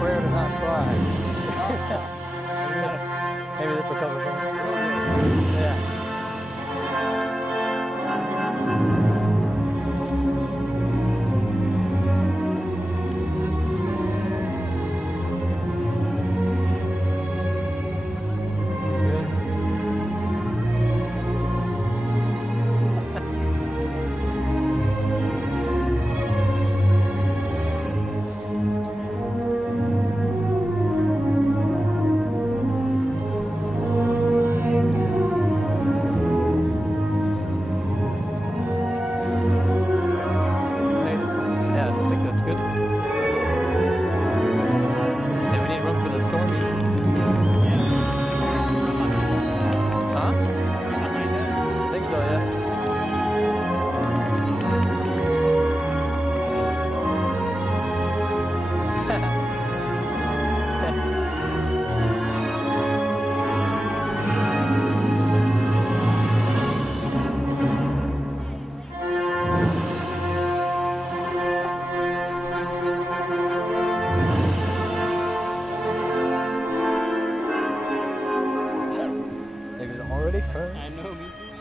prayer to not cry. Maybe this will cover something. Yeah. I know, me too, man.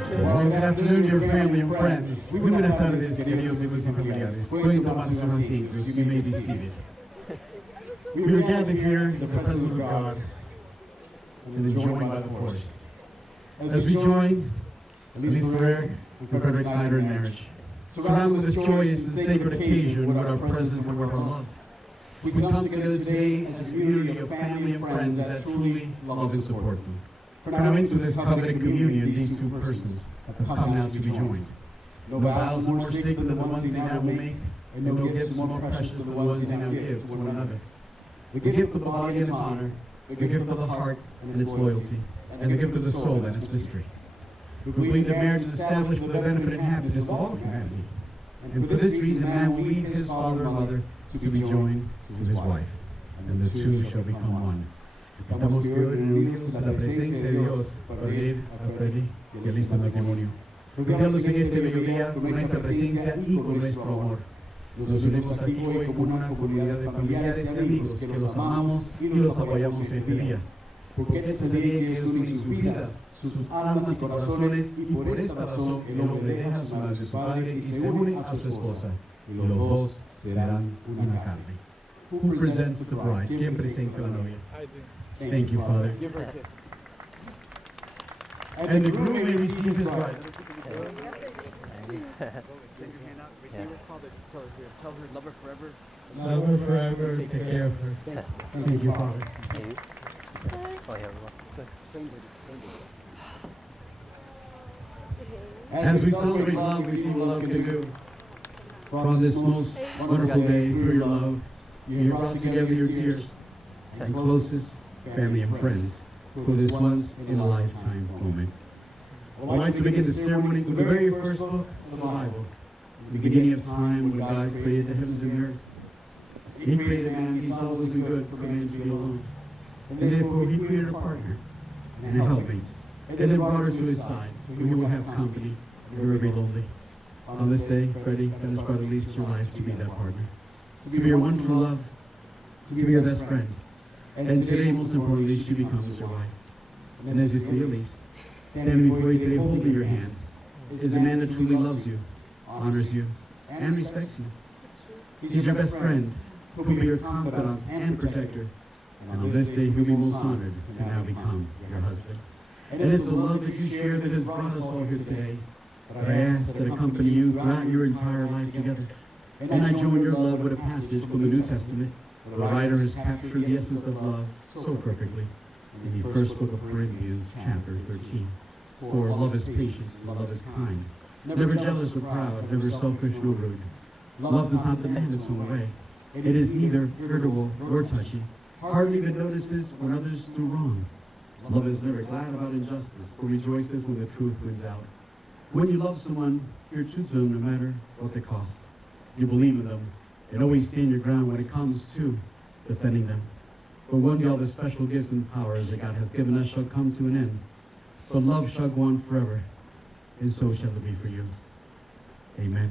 Jesus. Well, good afternoon, dear family and friends. Muy buenas tardes, queridos amigos y familiares. Pueden tomar sus asientos. You may be seated. We are gathered here in the presence of God and joined by the force. As we join Alyss Freddy and Frederick Snyder in marriage, surrounded with this joyous and sacred occasion with our presence and with our love, we can come together today as a community of family and friends that truly love and support them. For now into this covenant communion, these two persons have come now to be joined. No vows more sacred than the ones they now will make, and no gifts more precious than the ones they now give to one another. The gift of the body and its honor, the gift of the heart and its loyalty, and the gift of the soul and its mystery. We believe that marriage is established for the benefit and happiness of all humanity. And for this reason, man will leave his father and mother to be joined to his wife, and the two shall become one. Estamos reunidos a la presencia de Dios para unir a Freddy y a Alyss en matrimonio. Confiados en este bello día con nuestra presencia y con nuestro amor. Nos unimos aquí hoy como una comunidad de familiares y amigos que los amamos y los apoyamos este día. Porque este es el día que Dios une sus vidas, sus almas y corazones, y por esta razón el hombre deja a su madre y su padre y se une a su esposa, y los dos serán una carne. Who presents the bride? ¿Quién presenta la novia? Thank you, Father. Give her a kiss. And the groom may receive his bride. Take your hand out, receive her, Father. Tell her, love her forever. Love her forever, take care of her. Thank you, Father. Oh, yeah, As we celebrate love, we see what love can do. For on this most wonderful day, through your love, you brought together your dearest and closest family and friends for this once in a lifetime moment. I'd like to begin the ceremony with the very first book of the Bible, the beginning of time when God created the heavens and the earth. He created man, he saw it wasn't good for man to be alone. And therefore he created a partner and a helpmate, and then brought her to his side so he would have company and never be lonely. On this day, Freddie, God has brought Alyss to your life to be that partner, to be your one true love, to be your best friend. And today, most importantly, she becomes your wife. And as you see Alyss, standing before you today, holding your hand, is a man that truly loves you, honors you, and respects you. He's your best friend, who will be your confidant and protector. And on this day, he'll be most honored to now become your husband. And it's the love that you share that has brought us all here today. But I ask that accompany you throughout your entire life together. And I join your love with a passage from the New Testament. The writer has captured the essence of love so perfectly in the first book of Corinthians, chapter 13. For love is patient, love is kind, never jealous or proud, never selfish nor rude. Love does not demand its own way. It is neither irritable nor touchy, hardly even notices when others do wrong. Love is never glad about injustice, but rejoices when the truth wins out. When you love someone, you're true to them no matter what the cost. You believe in them and always stand your ground when it comes to defending them. But one day all the special gifts and powers that God has given us shall come to an end. But love shall go on forever, and so shall it be for you. Amen.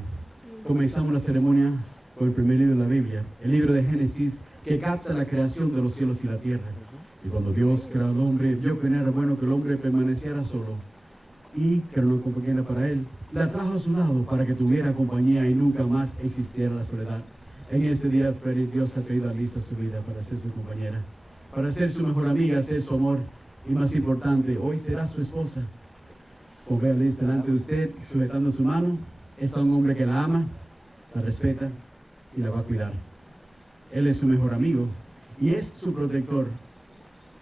Comenzamos la ceremonia con el primer libro de la Biblia, el libro de Génesis, que capta la creación de los cielos y la tierra. Y cuando Dios creó al hombre, vio que no era bueno que el hombre permaneciera solo, y que no compañera para él, la trajo a su lado para que tuviera compañía y nunca más existiera la soledad. En este día, Freddy, Dios ha traído a Alyss a su vida para ser su compañera, para ser su mejor amiga, ser su amor, y más importante, hoy será su esposa. Como ve a Alyss delante de usted, sujetando su mano, es un hombre que la ama, la respeta y la va a cuidar. Él es su mejor amigo y es su protector.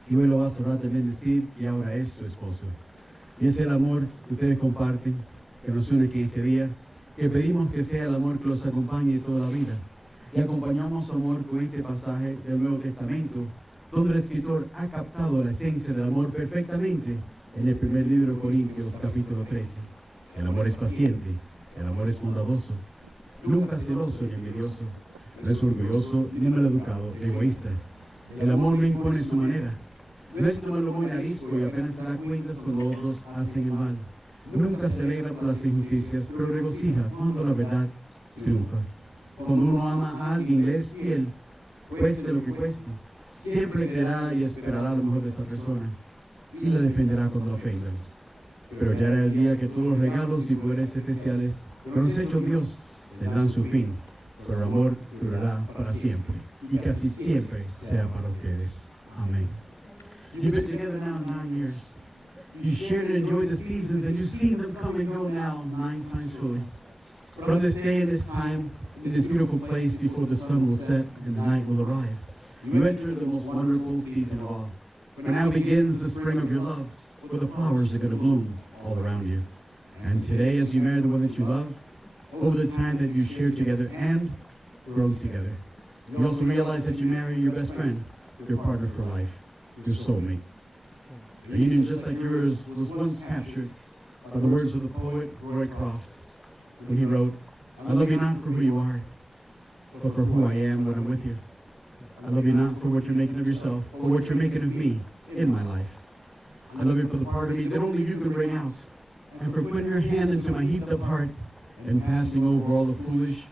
Y hoy lo va a sobrar también decir que ahora es su esposo. Y es el amor que ustedes comparten, que nos une aquí en este día, que pedimos que sea el amor que los acompañe toda la vida. Y acompañamos su amor con este pasaje del Nuevo Testamento, donde el escritor ha captado la esencia del amor perfectamente en el primer libro de Corintios, capítulo 13. El amor es paciente, el amor es bondadoso, nunca celoso ni envidioso, no es orgulloso ni maleducado ni egoísta. El amor no impone su manera. No es tomarlo muy arisco y apenas se da cuentas cuando otros hacen el mal. Nunca se alegra por las injusticias, pero regocija cuando la verdad triunfa. Cuando uno ama a alguien, le es fiel, cueste lo que cueste. Siempre creerá y esperará lo mejor de esa persona y la defenderá cuando la ofendan. Pero ya era el día que todos los regalos y poderes especiales que nos ha hecho Dios tendrán su fin, pero el amor durará para siempre y casi siempre sea para ustedes. Amén. You've been together now 9 years. You shared and enjoyed the seasons, and you've seen them come and go now 9 times fully. But on this day and this time, in this beautiful place before the sun will set and the night will arrive, you enter the most wonderful season of all. For now begins the spring of your love, where the flowers are going to bloom all around you. And today, as you marry the one that you love, over the time that you share together and grow together, you also realize that you marry your best friend, your partner for life, your soulmate. A union just like yours was once captured by the words of the poet Roy Croft when he wrote, "I love you not for who you are, but for who I am when I'm with you. I love you not for what you're making of yourself, or what you're making of me in my life. I love you for the part of me that only you can bring out, and for putting your hand into my heaped up heart and passing over all the foolish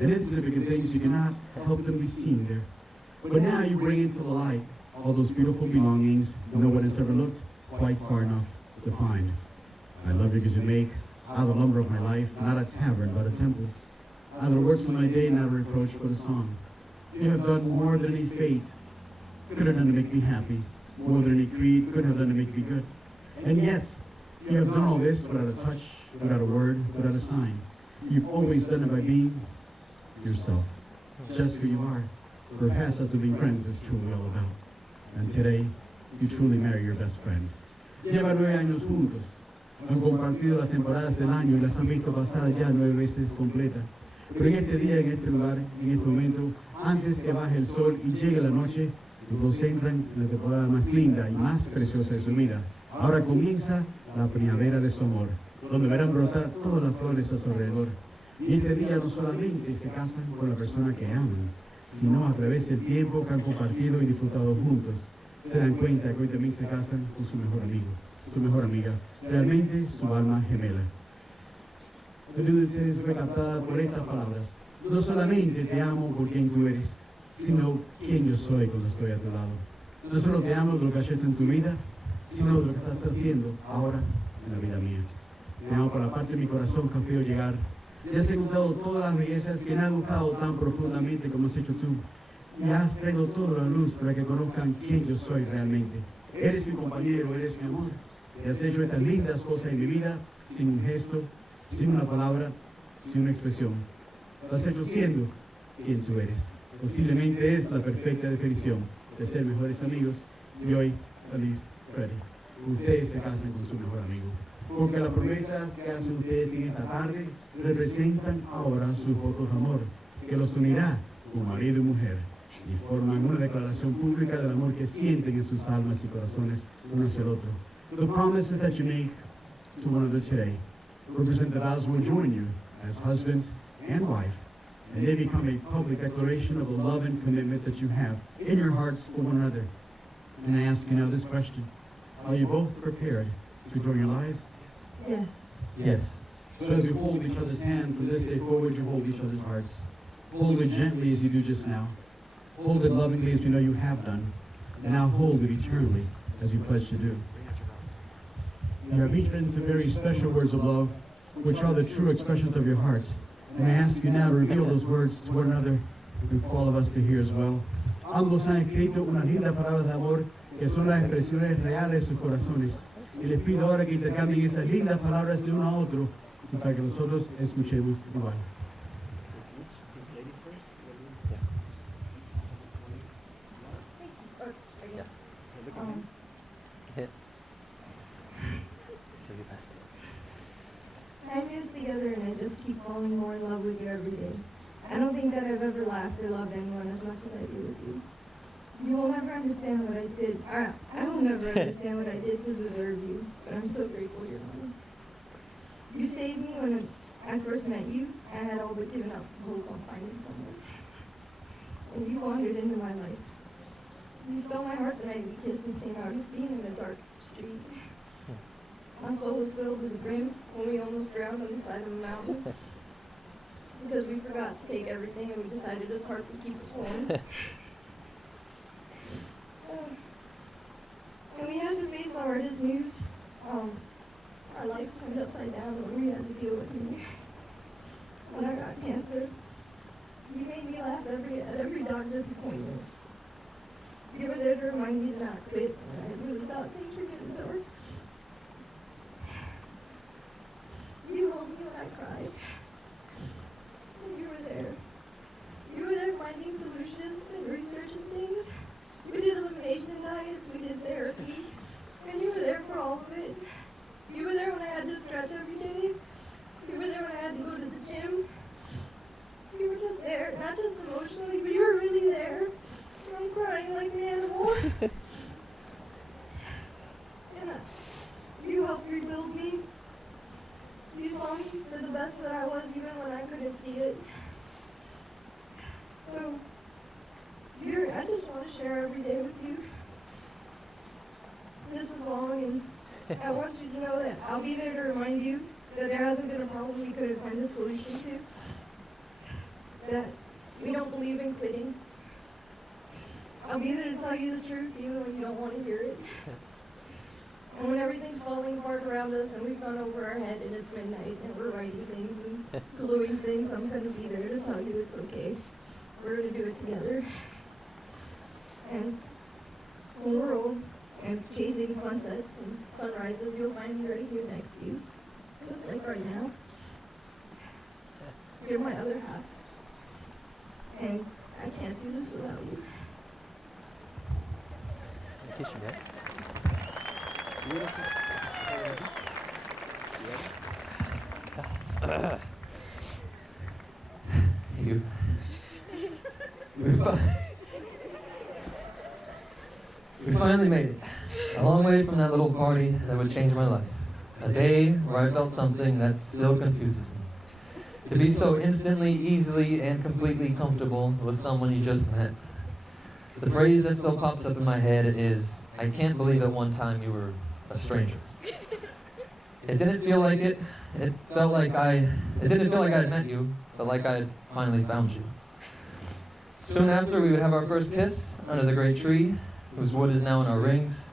and insignificant things you cannot help them be seen there. But now you bring into the light all those beautiful belongings no one has ever looked quite far enough to find. I love you because you make out of the lumber of my life, not a tavern, but a temple. Out of the works of my day, not a reproach, but a song. You have done more than any fate could have done to make me happy, more than any creed could have done to make me good. And yet, you have done all this without a touch, without a word, without a sign. You've always done it by being yourself, just who you are. Perhaps that's what being friends is truly all about. And today, you truly marry your best friend. Llevan 9 años juntos, Han compartido las temporadas del año y las han visto pasar ya 9 veces completas. Pero en este día, en este lugar, en este momento, antes que baje el sol y llegue la noche, los dos entran en la temporada más linda y más preciosa de su vida. Ahora comienza la primavera de su amor, donde verán brotar todas las flores a su alrededor. Y este día no solamente se casan con la persona que aman, sino a través del tiempo que han compartido y disfrutado juntos, se dan cuenta que hoy también se casan con su mejor amigo, su mejor amiga, realmente su alma gemela. La luz de ustedes fue captada por estas palabras. No solamente te amo por quien tú eres, sino quien yo soy cuando estoy a tu lado. No solo te amo de lo que has hecho en tu vida, sino de lo que estás haciendo ahora en la vida mía. Te amo por la parte de mi corazón que has podido llegar. Y has encontrado todas las bellezas que me han gustado tan profundamente como has hecho tú. Y has traído toda la luz para que conozcan quién yo soy realmente. Eres mi compañero, eres mi amor. Y has hecho estas lindas cosas en mi vida sin un gesto, sin una palabra, sin una expresión. Lo has hecho siendo quien tú eres. Posiblemente es la perfecta definición de ser mejores amigos. Y hoy, Alyss Freddy, ustedes se casan con su mejor amigo. Porque las promesas que hacen ustedes en esta tarde representan ahora sus votos de amor, que los unirá como marido y mujer, y forman una declaración pública del amor que sienten en sus almas y corazones uno hacia el otro. The promises that you make to one another today represent that others will join you as husband and wife, and they become a public declaration of the love and commitment that you have in your hearts for one another. And I ask you now this question: are you both prepared to join your lives? Yes. Yes. So as you hold each other's hand from this day forward, you hold each other's hearts. Hold it gently as you do just now. Hold it lovingly as you know you have done. And now hold it eternally as you pledge to do. You have each written some very special words of love, which are the true expressions of your heart. And I ask you now to reveal those words to one another and for all of us to hear as well. Ambos han escrito unas lindas palabras de amor que son las expresiones reales de sus corazones. Y les pido ahora que intercambien esas lindas palabras de uno a otro y para que nosotros escuchemos igual. Really fast. 9 years together and I just keep falling more in love with you every day. I don't think that I've ever laughed or loved anyone as much as I do with you. You will never understand what I did. I will never understand what I did to deserve you, but I'm so grateful you're mine. You saved me when I first met you. I had all but given up hope on finding someone. And you wandered into my life. You stole my heart the night we kissed in St. Augustine in a dark street. My soul was filled to the brim when we almost drowned on the side of a mountain. Because we forgot to take everything and we decided a tarp would keep us warm. And we had to face the hardest news. Our life turned upside down when we had to deal with me. When I got cancer, you made me laugh at every doctor's appointment. You were there to remind me to not quit, and I really thought things were getting dark. You held me when I cried. And you were there. You were there finding solutions and researching things. We did elimination diets, we did therapy, and you were there for all of it. You were there when I had to stretch every day. You were there when I had to go to the gym. You were just there, not just emotionally, but you were really there. I'm crying like an animal. And you helped rebuild me. You saw me for the best that I was even when I couldn't see it. So, I just want to share every day with you. This is long, and I want you to know that I'll be there to remind you that there hasn't been a problem we couldn't find a solution to. That we don't believe in quitting. I'll be there to tell you the truth even when you don't want to hear it. And when everything's falling apart around us and we've gone over our head and it's midnight and we're writing things and gluing things, I'm going to be there to tell you it's okay. We're going to do it together. And when we're old and chasing sunsets and sunrises, you'll find me right here next to you. Just like right now. You're my other half. And I can't do this without you. Kiss you, man. You. We finally made it. A long way from that little party that would change my life. A day where I felt something that still confuses me. To be so instantly, easily, and completely comfortable with someone you just met. The phrase that still pops up in my head is, I can't believe at one time you were a stranger. It didn't feel like it. It didn't feel like I had met you, but like I had finally found you. Soon after, we would have our first kiss under the great tree, whose wood is now in our rings.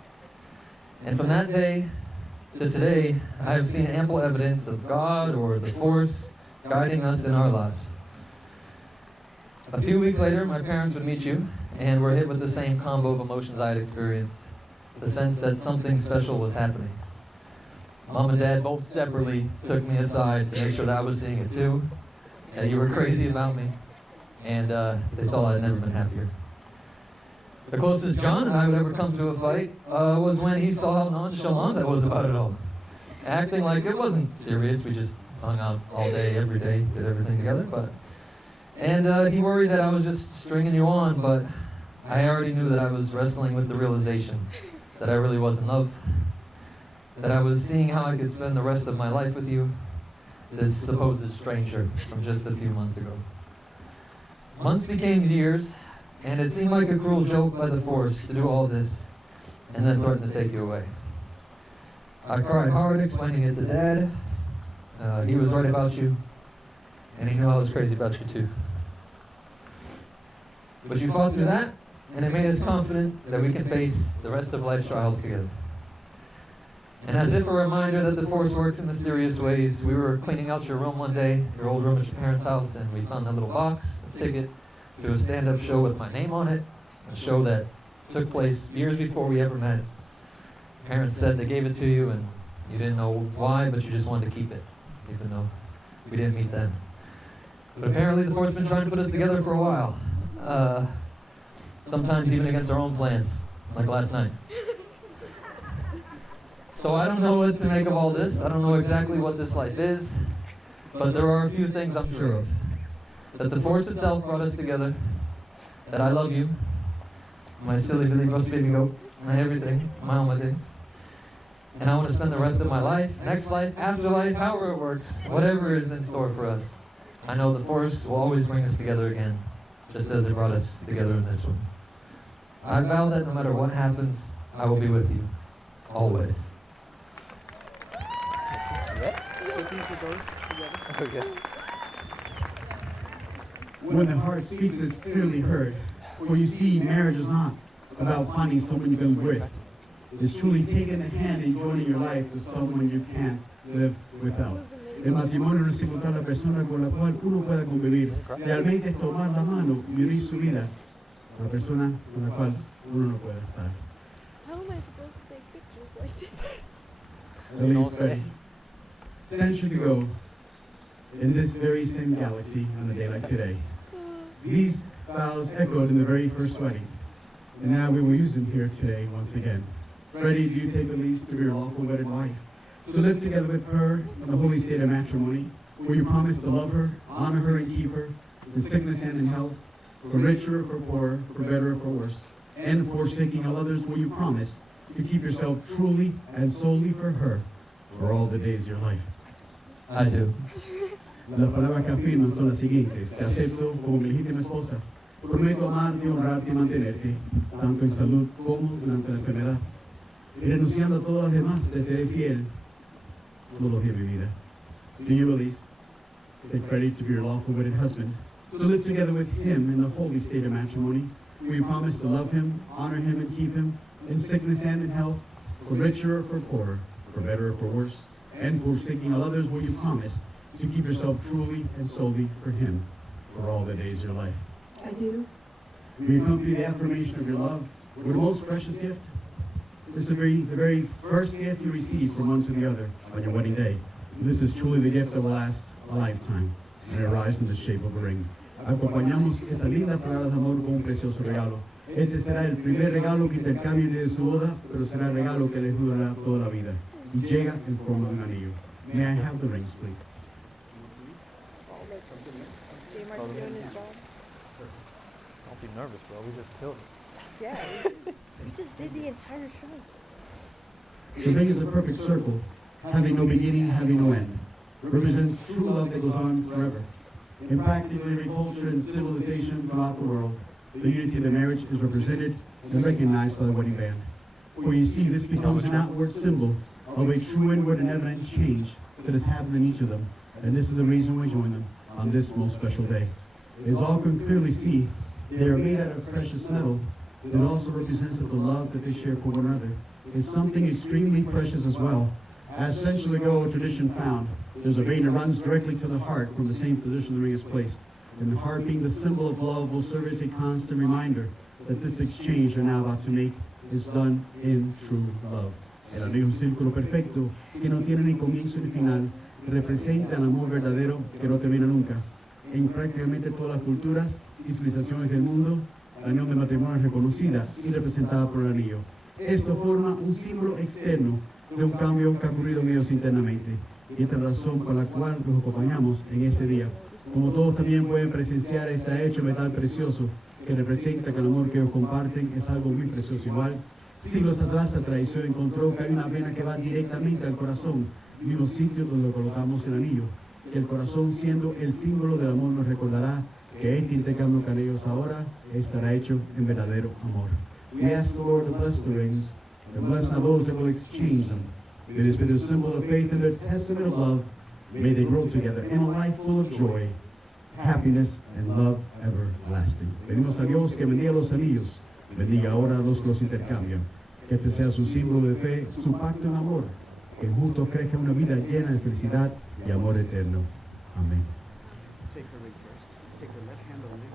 And from that day to today, I have seen ample evidence of God or the Force guiding us in our lives. A few weeks later, my parents would meet you, and were hit with the same combo of emotions I had experienced, the sense that something special was happening. Mom and Dad both separately took me aside to make sure that I was seeing it too, that you were crazy about me, and they saw I'd never been happier. The closest John and I would ever come to a fight was when he saw how nonchalant I was about it all, acting like it wasn't serious. We just hung out all day, every day, did everything together, and he worried that I was just stringing you on, but I already knew that I was wrestling with the realization that I really was in love, that I was seeing how I could spend the rest of my life with you, this supposed stranger from just a few months ago. Months became years, and it seemed like a cruel joke by the Force to do all this and then threaten to take you away. I cried hard explaining it to Dad. He was right about you, and he knew I was crazy about you too. But you fought through that, and it made us confident that we can face the rest of life's trials together. And as if a reminder that the Force works in mysterious ways, we were cleaning out your room one day, your old room at your parents' house, and we found that little box, a ticket to a stand-up show with my name on it, a show that took place years before we ever met. Parents said they gave it to you, and you didn't know why, but you just wanted to keep it, even though we didn't meet then. But apparently the Force has been trying to put us together for a while. Sometimes even against our own plans, like last night. So I don't know what to make of all this. I don't know exactly what this life is, but there are a few things I'm sure of. That the Force itself brought us together, that I love you, my silly Billy Buss baby goat, my everything, my all my things. And I want to spend the rest of my life, next life, afterlife, however it works, whatever is in store for us. I know the Force will always bring us together again, just as it brought us together in this one. I vow that no matter what happens, I will be with you, always. When the heart speaks, it's clearly heard. For you see, marriage is not about finding someone you can live with. It's truly taking a hand and joining your life to someone you can't live without. El matrimonio no es encontrar la persona con la cual uno pueda convivir. Realmente es tomar la mano y unir su vida a la persona con la cual uno no puede estar. How am I supposed to take pictures like this? Alyss Freddy. Centuries ago, in this very same galaxy on a day like today, these vows echoed in the very first wedding, and now we will use them here today once again. Freddie, do you take Alyss to be your lawful wedded wife, to live together with her in the holy state of matrimony? Will you promise to love her, honor her, and keep her in sickness and in health, for richer or for poorer, for better or for worse, and forsaking all others? Will you promise to keep yourself truly and solely for her for all the days of your life? I do. Las palabras que afirman son las siguientes: te acepto como mi legítima esposa. Prometo amarte, honrarte y mantenerte, tanto en salud como durante la enfermedad. Y renunciando a todas las demás, te seré fiel todos los días de mi vida. Do you, Alyss, take Freddie to be your lawful wedded husband, to live together with him in the holy state of matrimony? Will you promise to love him, honor him, and keep him in sickness and in health, for richer or for poorer, for better or for worse, and forsaking all others? Will you promise to keep yourself truly and solely for him for all the days of your life? I do. Will you accompany the affirmation of your love with the most precious gift? It's the very first gift you receive from one to the other on your wedding day. This is truly the gift that will last a lifetime, and it arrives in the shape of a ring. Acompañamos esas lindas palabras de amor con un precioso regalo. Este será el primer regalo que intercambien de su boda, pero será el regalo que les durará toda la vida. Y llega en forma de un anillo. May I have the rings, please? Call Martin him doing in. his job. Don't be nervous, bro. We just killed it. Yeah, we just did the entire show. The ring is a perfect circle, having no beginning, having no end. Represents true love that goes on forever. In practically every culture and civilization throughout the world, the unity of the marriage is represented and recognized by the wedding band. For you see, this becomes an outward symbol of a true inward and evident change that has happened in each of them, and this is the reason we join them on this most special day. As all can clearly see, they are made out of precious metal that also represents that the love that they share for one another is something extremely precious as well. As centuries ago, a tradition found, there's a vein that runs directly to the heart from the same position the ring is placed. And the heart, being the symbol of love, will serve as a constant reminder that this exchange they're now about to make is done in true love. El anillo es un círculo perfecto que no tiene ni comienzo ni final, representa el amor verdadero que no termina nunca. En prácticamente todas las culturas y civilizaciones del mundo, la unión de matrimonio es reconocida y representada por el anillo. Esto forma un símbolo externo de un cambio que ha ocurrido en ellos internamente. Y esta es la razón por la cual los acompañamos en este día. Como todos también pueden presenciar, está hecho de metal precioso, que representa que el amor que ellos comparten es algo muy precioso igual. Siglos atrás la tradición encontró que hay una vena que va directamente al corazón, y unos sitios donde colocamos el anillo. Que el corazón, siendo el símbolo del amor, nos recordará que este intercambio con ellos ahora estará hecho en verdadero amor. We ask the Lord to bless the rings, and bless now those that will exchange them. May this be their symbol of faith and their testament of love. May they grow together in a life full of joy, happiness, and love everlasting. Pedimos a Dios que bendiga los anillos, bendiga ahora a los que los intercambian. Que este sea su símbolo de fe, su pacto en amor, que justo crezca una vida llena de felicidad y amor eterno. Amén. Take her ring first. Take her left hand only.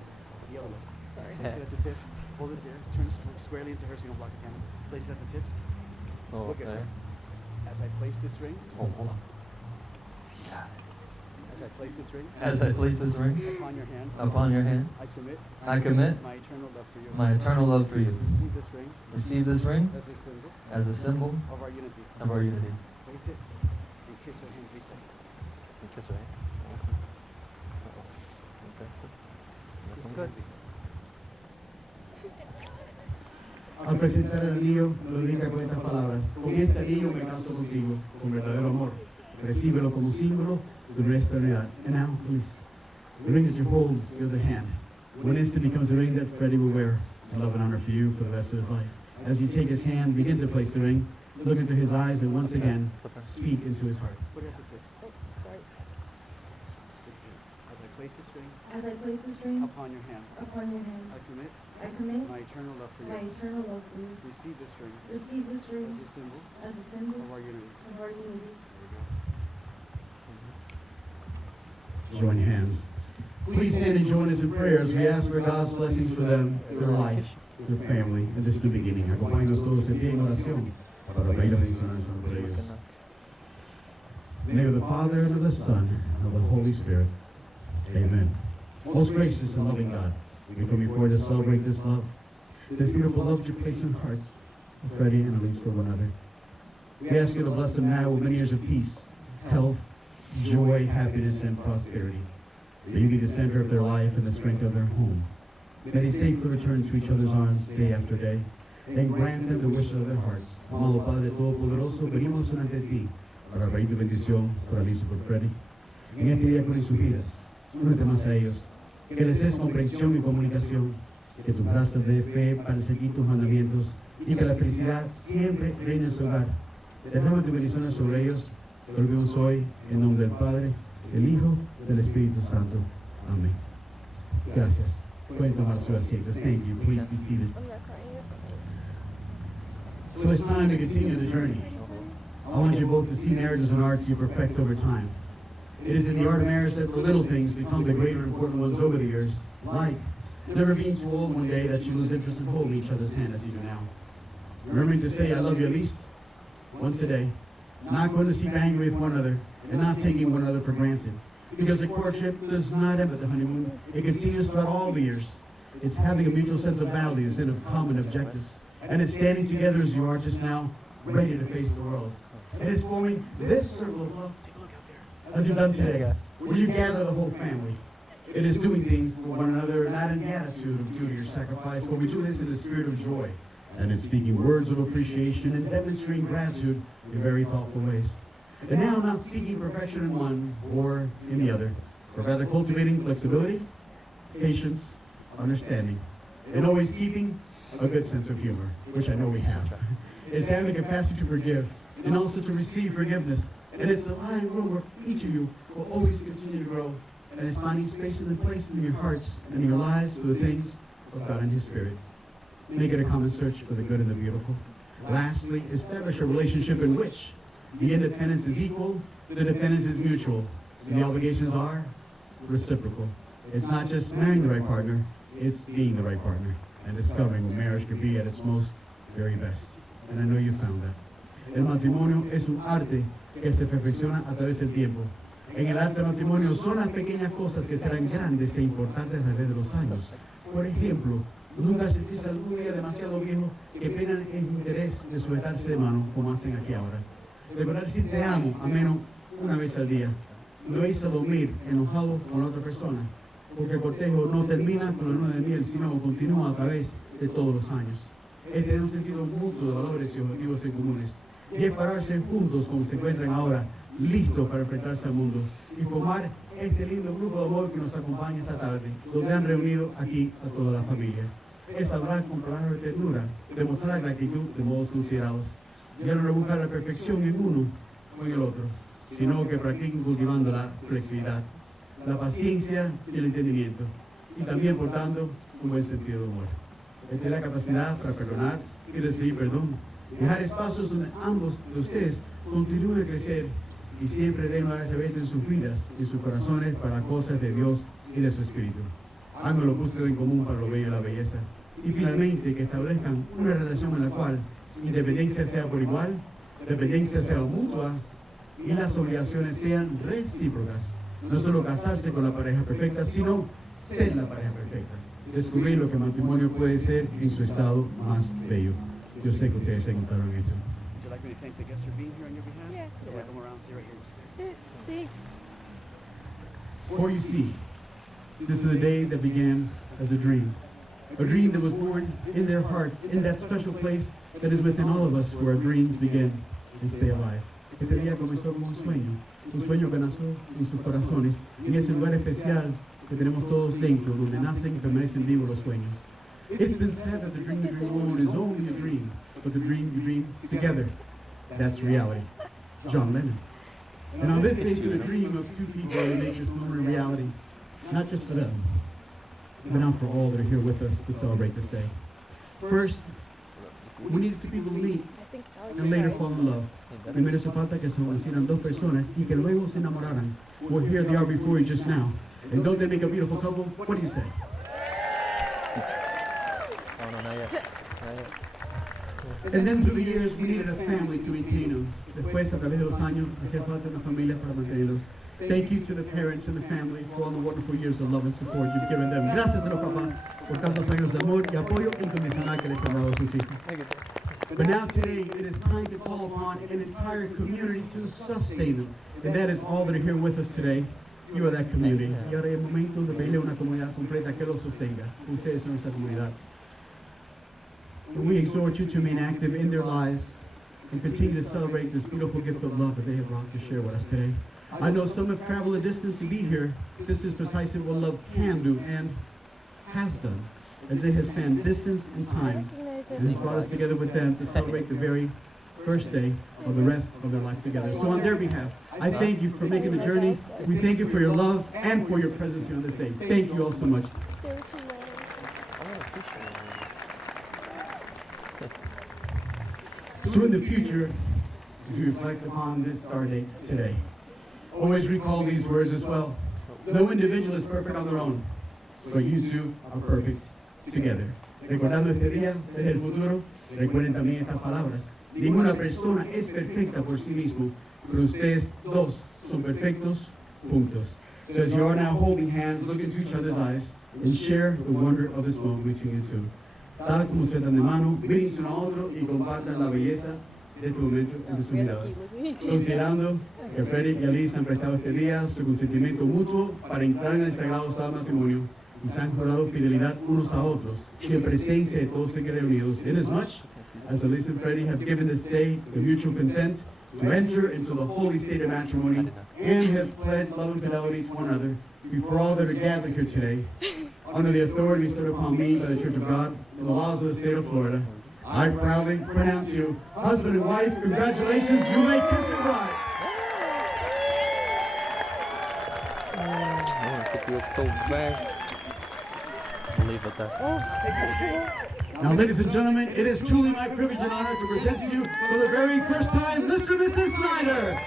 The other left. Sorry. Place it at the tip. Hold it there. Turn it squarely into her so you don't block the camera. Place it at the tip. Oh, Look at okay. her. As I place this ring, Oh, hold on. as I place this ring, As I place this ring upon your hand, upon your hand, I commit I commit my eternal love for you. my eternal love for you. Receive this ring Receive this ring as a symbol as a symbol of our unity. of our unity. Place it and kiss her hand 3 seconds. You kiss her, eh? Okay. Kiss Looking her good. hand 3 seconds. Al presentar el anillo, lo dedica con estas palabras. Con este anillo me caso contigo, con verdadero amor. Recíbelo como símbolo de nuestra unidad. And now, please, the ring that you hold in your other hand, one instant becomes a ring that Freddie will wear in love and honor for you for the rest of his life. As you take his hand, begin to place the ring, look into his eyes, and once again, speak into his heart. Put it at the tip. Oh, sorry. As I place this ring As I place this ring upon your hand, upon your hand, I commit I commit my eternal love for my you. eternal love for you. Receive this ring Receive this as ring a symbol as a symbol of our unity. of our unity. Join your hands. Please stand and join us in prayer as we ask for God's blessings for them, their life, their family, and this new beginning. Acompáñanos todos en pie en oración para pedir bendiciones sobre ellos. In the name of the Father, and of the Son, and of the Holy Spirit. Amen. Most gracious and loving God, we come before you to celebrate this love, this beautiful love that you place in hearts of Freddie and Alyss for one another. We ask you to bless them now with many years of peace, health, joy, happiness, and prosperity. May you be the center of their life and the strength of their home. May they safely return to each other's arms day after day, and grant them the wishes of their hearts. Amado Padre Todopoderoso, venimos ante ti para pedir tu bendición por Alyss y por Freddie. En este día con sus vidas, únete más a ellos, que les des comprensión y comunicación, que tus brazos de fe para seguir tus mandamientos y que la felicidad siempre reine en su hogar. Derrama tu bendiciones sobre ellos. Te lo pedimos hoy en nombre del Padre, del Hijo, del Espíritu Santo. Amén. Gracias. Pueden tomar sus asientos. Thank you. Please be seated. I'm not crying yet. So it's time to continue the journey. I want you both to see marriage as an art you perfect over time. It is in the art of marriage that the little things become the greater important ones over the years, like never being too old one day that you lose interest in holding each other's hand as you do now. Remembering to say, I love you at least once a day. Not going to seem angry with one another, and not taking one another for granted. Because a courtship does not end at the honeymoon. It continues throughout all the years. It's having a mutual sense of values and of common objectives. And it's standing together as you are just now, ready to face the world. And it's forming this circle of love. Take a look out there. As you've done today, where you gather the whole family. It is doing things for one another, not in the attitude of duty or sacrifice, but we do this in the spirit of joy, and in speaking words of appreciation and demonstrating gratitude in very thoughtful ways. And now not seeking perfection in one or in the other, but rather cultivating flexibility, patience, understanding, and always keeping a good sense of humor, which I know we have. It's having the capacity to forgive and also to receive forgiveness. And it's a lying room where each of you will always continue to grow, and it's finding spaces and places in your hearts and in your lives for the things of God and His Spirit. Make it a common search for the good and the beautiful. Lastly, establish a relationship in which the independence is equal, the dependence is mutual, and the obligations are reciprocal. It's not just marrying the right partner, it's being the right partner and discovering what marriage could be at its most very best. And I know you found that. El matrimonio es un arte que se perfecciona a través del tiempo. En el arte del matrimonio son las pequeñas cosas que serán grandes e importantes a través de los años. Por ejemplo, nunca sentirse algún día demasiado viejo que pierdan el interés de sujetarse de mano como hacen aquí ahora. Recordar decir te amo a menos una vez al día. No irse a dormir enojado con la otra persona, porque el cortejo no termina con la luna de miel, sino continúa a través de todos los años. Es tener un sentido mutuo de valores y objetivos en comunes. Y es pararse juntos como se encuentran ahora, listos para enfrentarse al mundo y formar este lindo grupo de amor que nos acompaña esta tarde, donde han reunido aquí a toda la familia. Es hablar con palabras de ternura, demostrar gratitud de modos considerados. Ya no rebuscar la perfección en uno o en el otro, sino que practiquen cultivando la flexibilidad, la paciencia y el entendimiento, y también portando un buen sentido de humor. Tener la capacidad para perdonar y recibir perdón. Dejar espacios donde ambos de ustedes continúen a crecer y siempre den un agradecimiento en sus vidas y sus corazones para cosas de Dios y de su Espíritu. Hagan lo búsqueda en común para lo bello y la belleza. Y finalmente que establezcan una relación en la cual independencia sea por igual, dependencia sea mutua y las obligaciones sean recíprocas. No solo casarse con la pareja perfecta, sino ser la pareja perfecta. Descubrir lo que el matrimonio puede ser en su estado más bello. Yo sé que ustedes se encontraron esto. Would you like me to thank the guests for being here on your behalf? Yeah. So welcome around, stay right here. Thanks. For you see, this is the day that began as a dream that was born in their hearts, in that special place that is within all of us where our dreams begin and stay alive. Este día comenzó como un sueño que nació en sus corazones, en ese lugar especial que tenemos todos dentro, donde nacen y permanecen vivos los sueños. It's been said that the dream you dream alone is only a dream, but the dream you dream together, that's reality. John Lennon. And on this day, the dream of two people to make this moment a reality, not just for them, but now for all that are here with us to celebrate this day. First, we needed two people to meet I think and later fall in love. Primero hizo falta que se conocieran dos personas y que luego se enamoraran. Well, here they are before you just now. And don't they make a beautiful couple? What do you say? No, not yet. Not yet. And then through the years, we needed a family to maintain them. Después, a través de los años, hacía falta una familia para mantenerlos. Thank you to the parents and the family for all the wonderful years of love and support you've given them. Gracias a los papás por tantos años de amor y apoyo incondicional que les han dado a sus hijos. But now today, it is time to call upon an entire community to sustain them. And that is all that are here with us today. You are that community. Y ahora es el momento de pedirle a una comunidad completa que los sostenga. Ustedes son esa comunidad. And we exhort you to remain active in their lives and continue to celebrate this beautiful gift of love that they have brought to share with us today. I know some have traveled a distance to be here. This is precisely what love can do and has done, as it has spanned distance and time, and has brought us together with them to celebrate the very first day of the rest of their life together. So on their behalf, I thank you for making the journey. We thank you for your love and for your presence here on this day. Thank you all so much. They were too loud. So in the future, as we reflect upon this star date today, always recall these words as well. No individual is perfect on their own, but you two are perfect together. Recordando este día desde el futuro, recuerden también estas palabras. Ninguna persona es perfecta por sí mismo, pero ustedes dos son perfectos juntos. So as you are now holding hands, look into each other's eyes, and share the wonder of this moment between you two. Tal como se dan de mano, mírense uno a otro y compartan la belleza de este momento entre sus miradas. Considerando que Freddy y Alyss han prestado este día su consentimiento mutuo para entrar en el sagrado estado de matrimonio y se han jurado fidelidad unos a otros y en presencia de todos aquí reunidos, inasmuch as Alyss and Freddy have given this day the mutual consent to enter into the holy state of matrimony and have pledged love and fidelity to one another before all that are gathered here today, under the authority bestowed upon me by the Church of God and the laws of the state of Florida, I proudly pronounce you husband and wife. Congratulations, you may kiss your bride. I want to pick you up so bad. I'll leave it there. Now, ladies and gentlemen, it is truly my privilege and honor to present to you for the very first time, Mr. and Mrs. Snyder.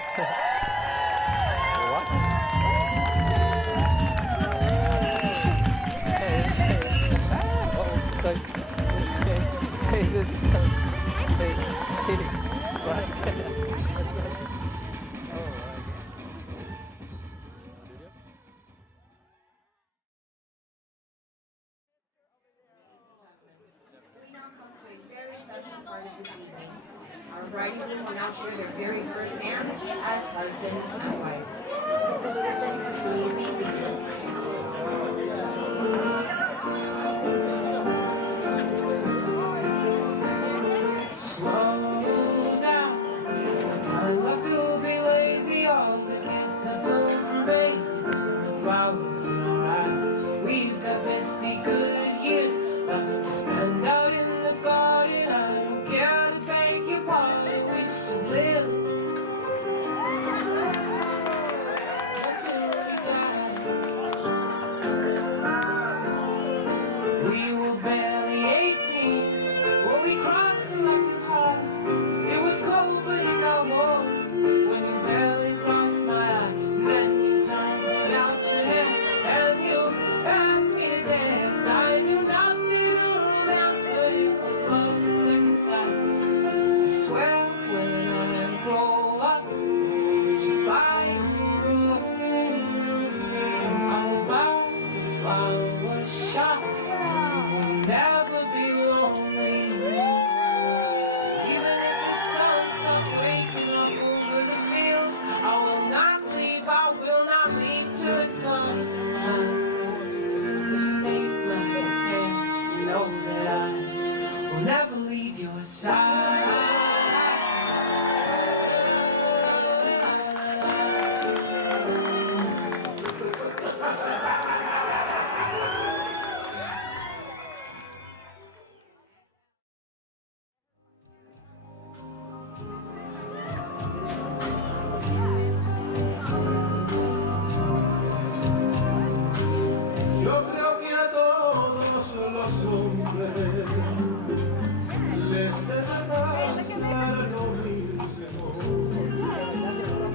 We now come to a very special part of this evening. Our bride and groom will now share their very first dance as husband and wife. Please be seated. Slow down. I love to be lazy. All the kids are blooming from babies and the flowers in our eyes. We've got 50 good years left to spend out in the garden. I don't care to beg your pardon. We should live until we die. We were barely 18 when we crossed collective heart. It was cold, but it got warm when you barely crossed my eye. Then you turned, put out your hand, and you asked me to dance. I knew nothing of romance, but it was love at second sight. I swear when I grow up, just buy you a room. I'll buy the flower shop. You will never be lonely. Even if the sun stops waking up over the fields, I will not leave till it's summertime. So just take my hand and know that I will never leave your side. Yo creo que a todos los hombres les debe pasar lo mismo,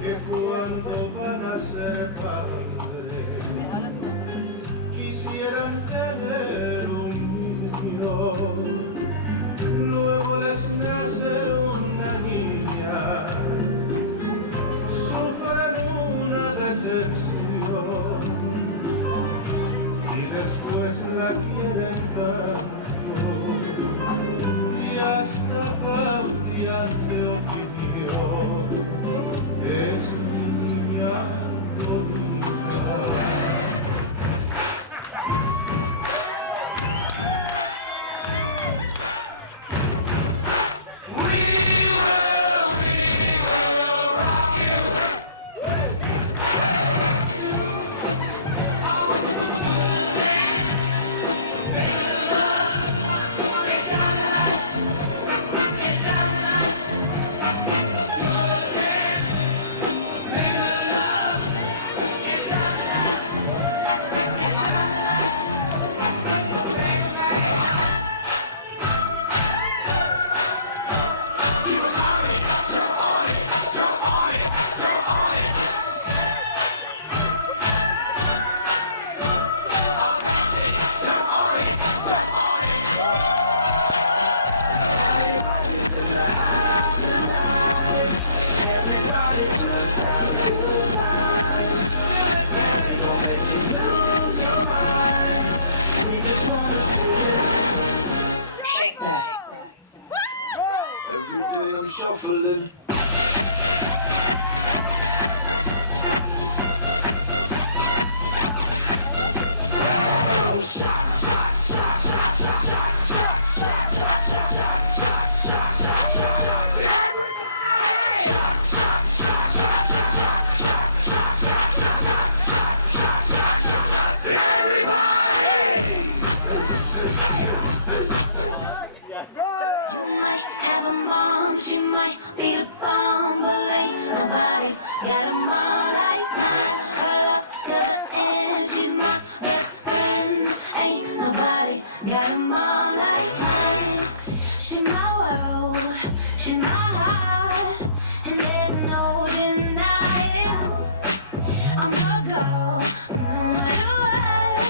que cuando van a ser padres quisieran tener un niño, luego les nace una niña, sufren una decepción y después la quieren tanto y hasta cambian de opinión. Es mi niña bonita. got 'em all like mine. Her love's tough and she's my best friend. Ain't nobody got 'em all like mine. She's my world, she's my life, and there's no denying I'm your girl, no matter what.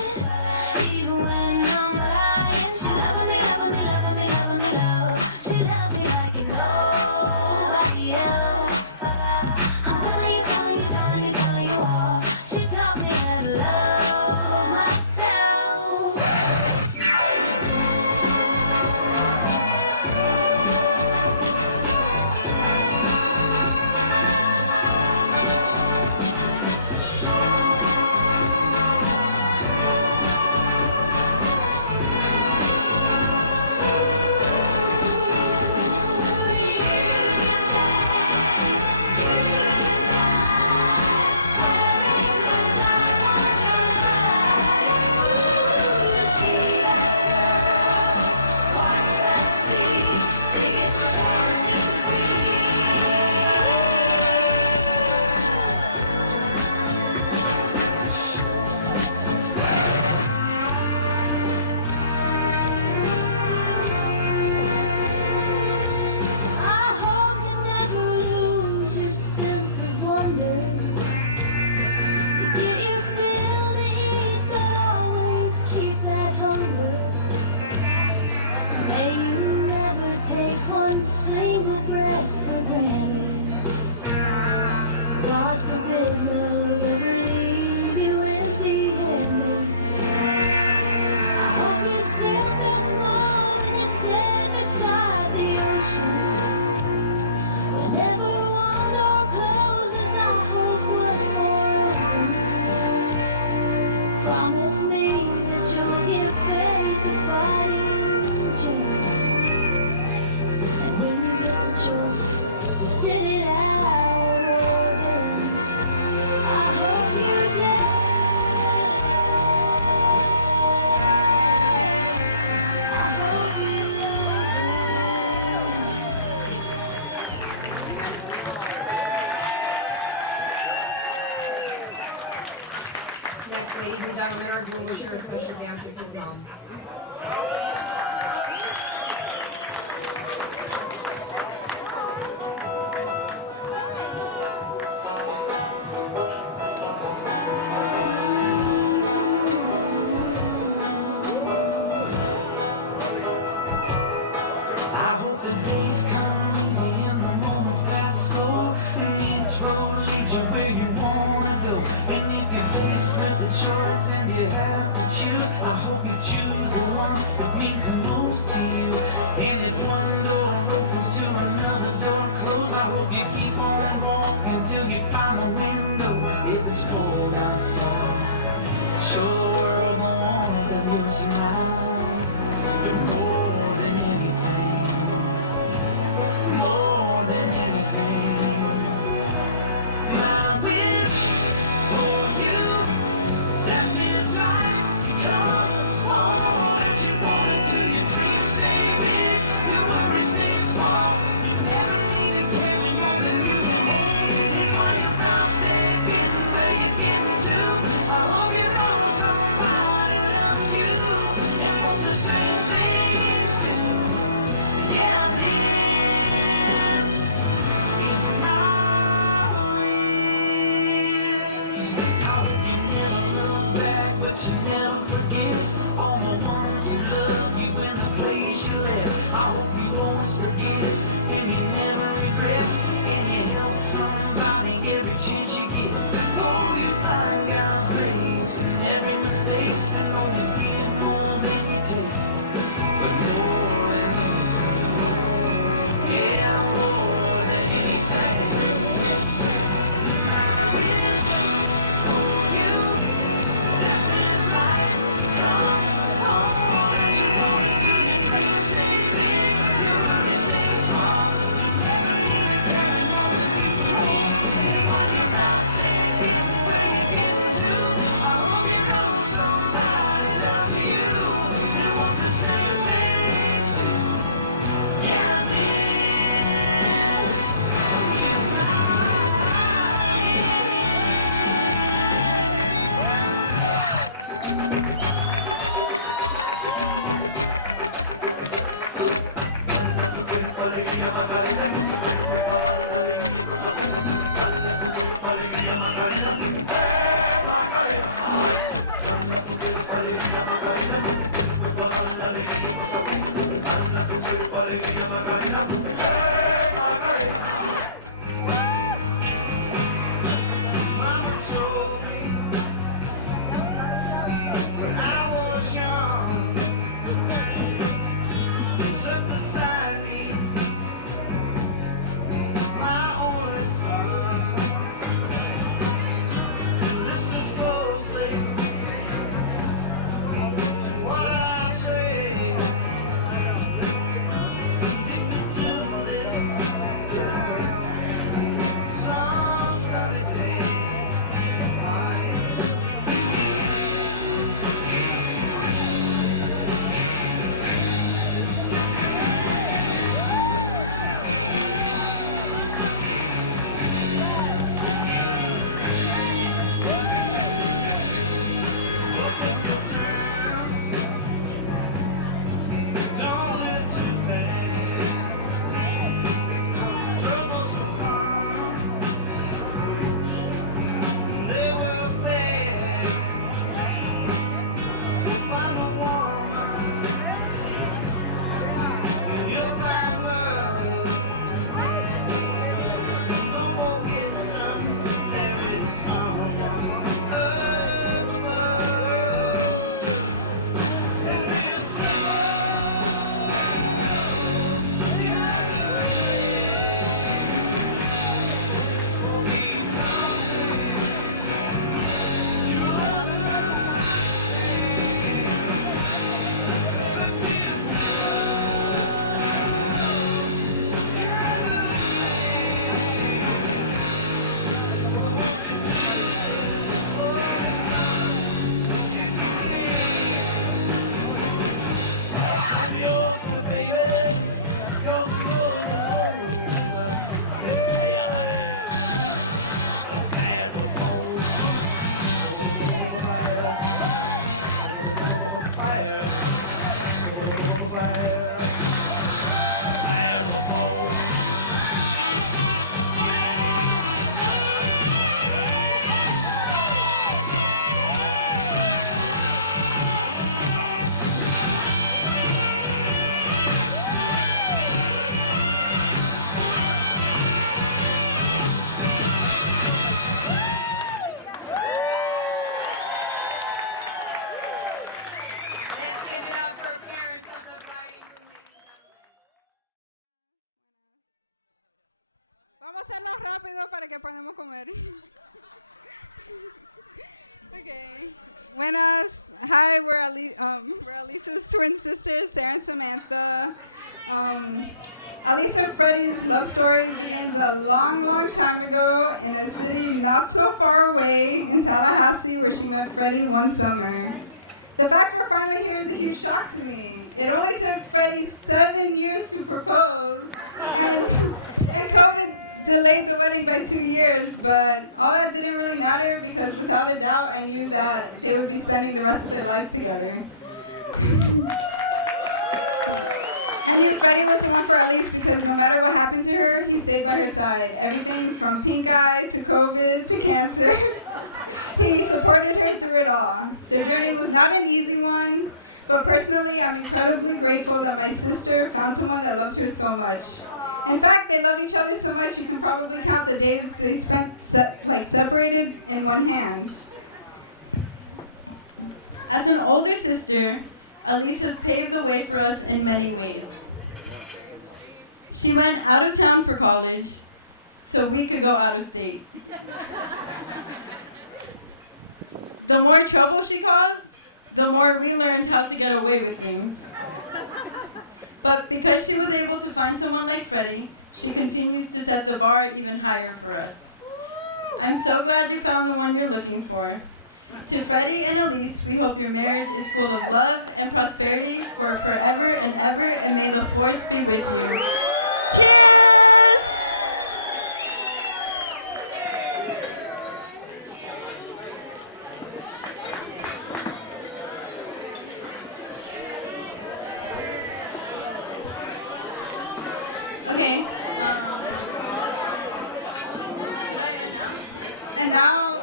Even when I'm lying, she loving me, loving me, loving me, loving me, love. She loves me like nobody else. I'm telling you, telling you, telling you, telling you all. She taught me how to love myself. I hope you never lose your sense of wonder. Get your fill to eat, but always keep that hunger. May you never take one single breath for granted. God forbid love ever leave you empty-handed. I hope you still feel small when you stand beside the ocean. Whenever one door closes, I hope one more opens. Promise me that you'll give faith a fighting chance. And when you get the choice to sit it out or dance, I hope you're dead. I hope you're Next, ladies and gentlemen, are going to share a special dance with his mom. I hope the days come easy and the moments pass slow, and each road leads you where you wanna go. And if you're faced with the choice and you have to choose, I hope you choose the one that means the most to you. And if one door opens to another door closed, I hope you keep on walking till you find a window. If it's cold outside, show the world the warmth of your smile. You're more than anything, more than anything. My wish for you is that this life becomes all that you want to. Your dreams stay big, your worries stay small. You never need to carry more than you can hold. And while you're out there getting where you're getting to, I hope you know somebody loves you and wants the same things too. Yeah, this is my wish. I hope you never look back, but you never forget all the ones who love you in the place you left. I hope you always forgive and you never regret, and you help somebody every chance you get. Oh, you find God's grace in every mistake, and always give more than you take. But more than anything, yeah, more than anything, my wish Okay. Buenas. Hi, we're Alyssa's twin sisters, Sarah and Samantha. Alyss Freddy's love story begins a long, long time ago in a city not so far away in Tallahassee, where she met Freddy one summer. The fact we're finally here is a huge shock to me. It only took Freddy 7 years to propose, and COVID delayed the wedding by 2 years, but all that didn't really matter because without a doubt I knew that they would be spending the rest of their lives together. I knew Freddy was the one for Alyss because no matter what happened to her, he stayed by her side. Everything from pink eye to COVID to cancer. He supported her through it all. Their journey was not an easy one, but personally I'm incredibly grateful that my sister found someone that loves her so much. In fact, they love each other so much you can probably count the days they spent separated in one hand. As an older sister, Alyss has paved the way for us in many ways. She went out of town for college so we could go out of state. The more trouble she caused, the more we learned how to get away with things. But because she was able to find someone like Freddy, she continues to set the bar even higher for us. I'm so glad you found the one you're looking for. To Freddy and Alyss, we hope your marriage is full of love and prosperity for forever and ever, and may the force be with you. Cheers! Okay. And now,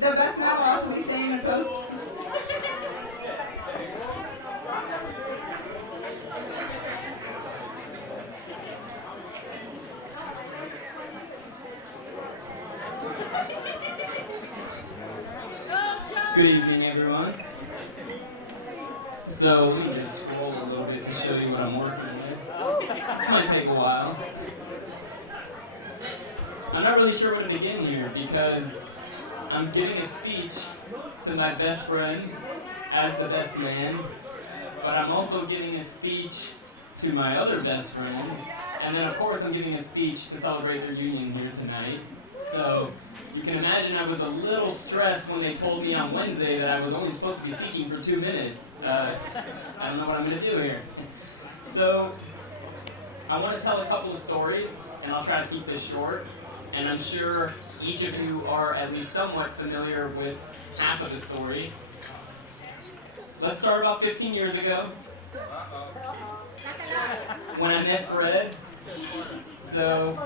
the best man will also be saying a toast. Good evening, everyone. So let me just scroll a little bit to show you what I'm working with. This might take a while. I'm not really sure where to begin here because I'm giving a speech to my best friend as the best man, but I'm also giving a speech to my other best friend, and then of course I'm giving a speech to celebrate their union here tonight. So you can imagine I was a little stressed when they told me on Wednesday that I was only supposed to be speaking for 2 minutes. I don't know what I'm going to do here. So I want to tell a couple of stories, and I'll try to keep this short. And I'm sure each of you are at least somewhat familiar with half of the story. Let's start about 15 years ago when I met Fred. So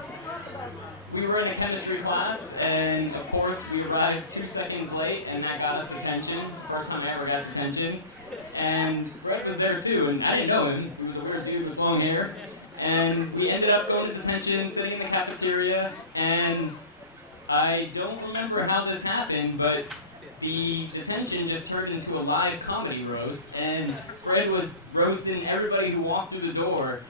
we were in a chemistry class, and of course we arrived 2 seconds late, and that got us detention. First time I ever got detention. And Fred was there too, and I didn't know him. He was a weird dude with long hair. And we ended up going to detention, sitting in the cafeteria, and I don't remember how this happened, but the detention just turned into a live comedy roast, and Fred was roasting everybody who walked through the door.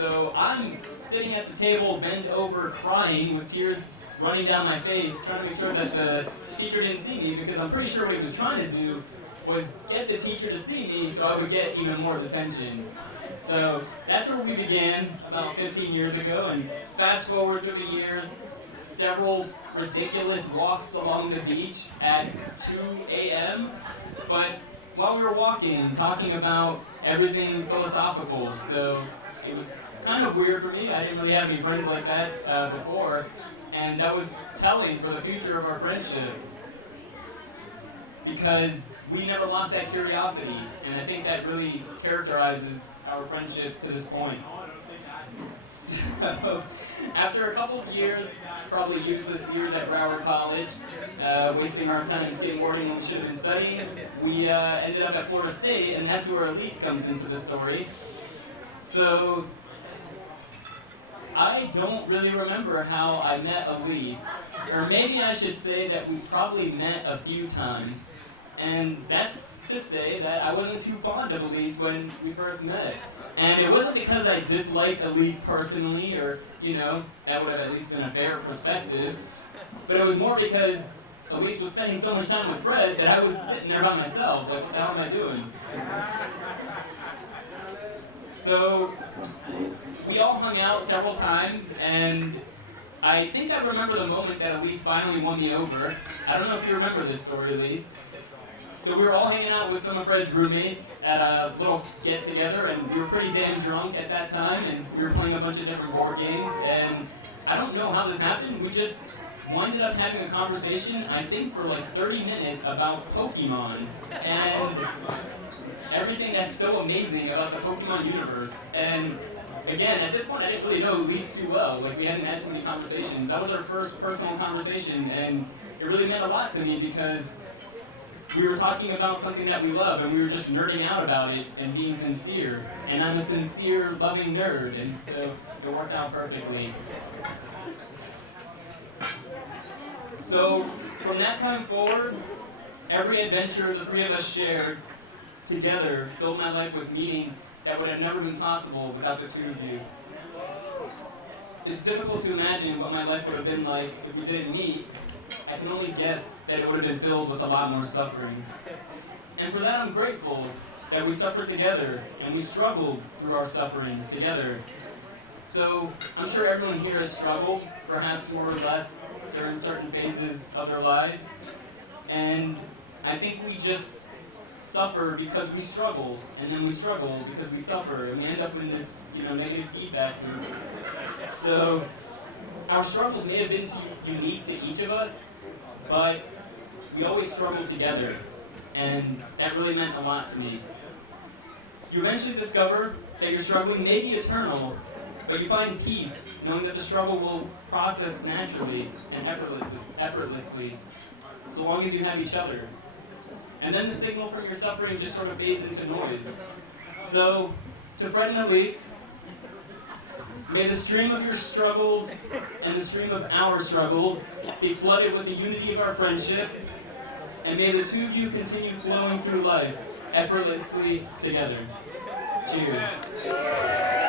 So I'm sitting at the table, bent over, crying with tears running down my face, trying to make sure that the teacher didn't see me, because I'm pretty sure what he was trying to do was get the teacher to see me so I would get even more detention. So that's where we began about 15 years ago, and fast forward through the years, several ridiculous walks along the beach at 2 a.m. But while we were walking, talking about everything philosophical, so it was kind of weird for me. I didn't really have any friends like that before, and that was telling for the future of our friendship, because we never lost that curiosity, and I think that really characterizes our friendship to this point. So, after a couple of years, probably useless years at Broward College, wasting our time skateboarding when we should have been studying, we ended up at Florida State, and that's where Alyss comes into the story. So, I don't really remember how I met Alyss, or maybe I should say that we probably met a few times. And that's to say that I wasn't too fond of Alyss when we first met. And it wasn't because I disliked Alyss personally, or, you know, that would have at least been a fair perspective. But it was more because Alyss was spending so much time with Fred that I was sitting there by myself. Like, what the hell am I doing? So we all hung out several times, and I think I remember the moment that Alyss finally won me over. I don't know if you remember this story, Alyss. So we were all hanging out with some of Fred's roommates at a little get-together, and we were pretty damn drunk at that time, and we were playing a bunch of different board games, and I don't know how this happened. We just winded up having a conversation, I think for like 30 minutes, about Pokemon, and everything that's so amazing about the Pokemon universe. And again, at this point, I didn't really know Alyss too well. Like, we hadn't had too many conversations. That was our first personal conversation, and it really meant a lot to me because we were talking about something that we love, and we were just nerding out about it and being sincere. And I'm a sincere, loving nerd, and so it worked out perfectly. So from that time forward, every adventure the three of us shared together filled my life with meaning that would have never been possible without the two of you. It's difficult to imagine what my life would have been like if we didn't meet. I can only guess that it would have been filled with a lot more suffering. And for that I'm grateful that we suffered together and we struggled through our suffering together. So I'm sure everyone here has struggled, perhaps more or less, during certain phases of their lives. And I think we just suffer because we struggle, and then we struggle because we suffer, and we end up in this, negative feedback loop. So our struggles may have been unique to each of us, but we always struggled together, and that really meant a lot to me. You eventually discover that your struggling may be eternal, but you find peace knowing that the struggle will process naturally and effortlessly, so long as you have each other. And then the signal from your suffering just sort of fades into noise. So, to Fred and Alyss, may the stream of your struggles and the stream of our struggles be flooded with the unity of our friendship, and may the two of you continue flowing through life effortlessly together. Cheers.